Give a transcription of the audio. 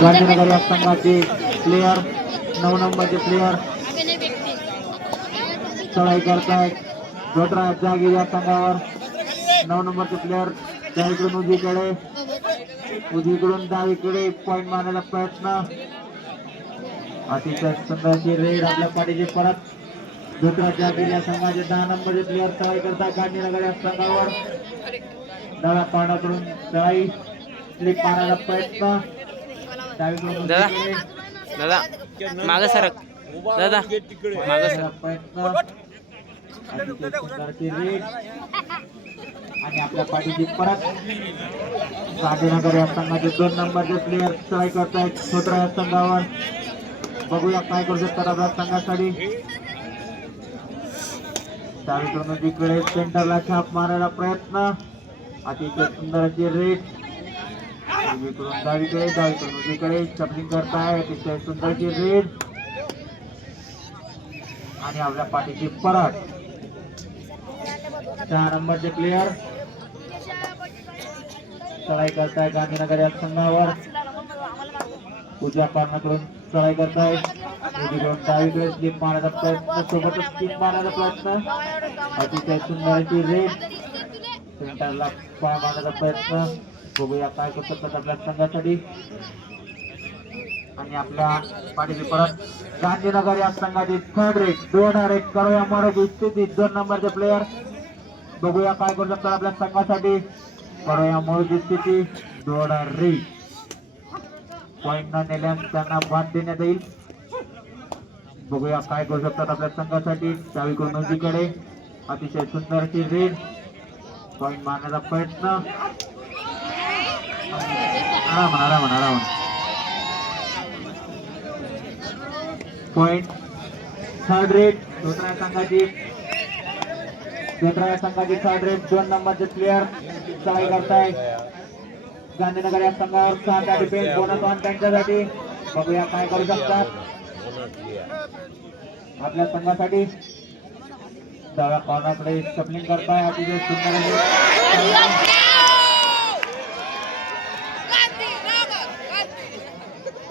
गांधीनगर या संघाचे प्लेयर 9 नंबरचे प्लेयर चढाई करतायत. जोटरा जागी या संघावर 9 नंबरचे प्लेयर डावीकडून उजवीकडून डावीकडे पॉइंट मारण्याचा प्रयत्न. अतिशय सुंदरची रेड आपल्या पाठीची परत. जोटरा जागी या संघाचे 10 नंबरचे प्लेयर चढाई करतात. गांधीनगर या संघावर डाव्या पाण्याकडून चढाई स्लिप मारण्याचा प्रयत्न. दादा दादा माग सरक दादा माग सरक. आणि आपल्या पाठीची परत. गांधीनगर या संघाचे 2 नंबरचे प्लेयर चढाई करतायत छोट्या या संघावर. बघूया काय करू शकतात आपल्या संघासाठी. डावीकडून उजवीकडे सेंटरला छाप मारायला प्रयत्न. अतिशय सुंदर अशी रेड. उजवीकडून डावीकडे डावीकडून उजवीकडे शपलिंग करताय. अतिशय सुंदरची रेड आणि आपल्या पाठीची परत. 4 नंबरचे प्लेयर चढाई करताय गांधीनगर या संघावर. उजव्या पानाकडून चढाई करताय. उजवीकडून डावीकडे स्लिप मारण्याचा प्रयत्न सोबतच स्लिप मारण्याचा प्रयत्न. अतिशय सुंदरची रेड. सेंटरला पॉइंट मारण्याचा प्रयत्न. बघूया काय करू शकतात आपल्या संघासाठी. आणि आपल्या पाठीची परत. गांधीनगर या संघाची थर्ड रेड 2 करोया मारायची स्थिती 2 नंबरचे प्लेयर. बघूया काय करू शकतात आपल्या संघासाठी. करोया मारायची स्थिती 2 रेड. पॉइंट न नेल्यास त्यांना बाद देण्यात येईल. बघूया काय करू शकतात आपल्या संघासाठी. डावीकडून उजवीकडे अतिशय सुंदर अशी रेड. पॉइंट मारण्याचा प्रयत्न. आराम पॉइंट. थर्ड रेड जोटरा संघाची थर्ड रेड 2 नंबरचे प्लेयर चढाई करताय. गांधीनगर या संघावर 6 डिफेन्स बोनस ऑन त्यांच्यासाठी. बघूया काय करू शकतात आपल्या संघासाठी. डाव्या कॉर्नरकडे स्टपलिंग करताय. अतिशय सुंदर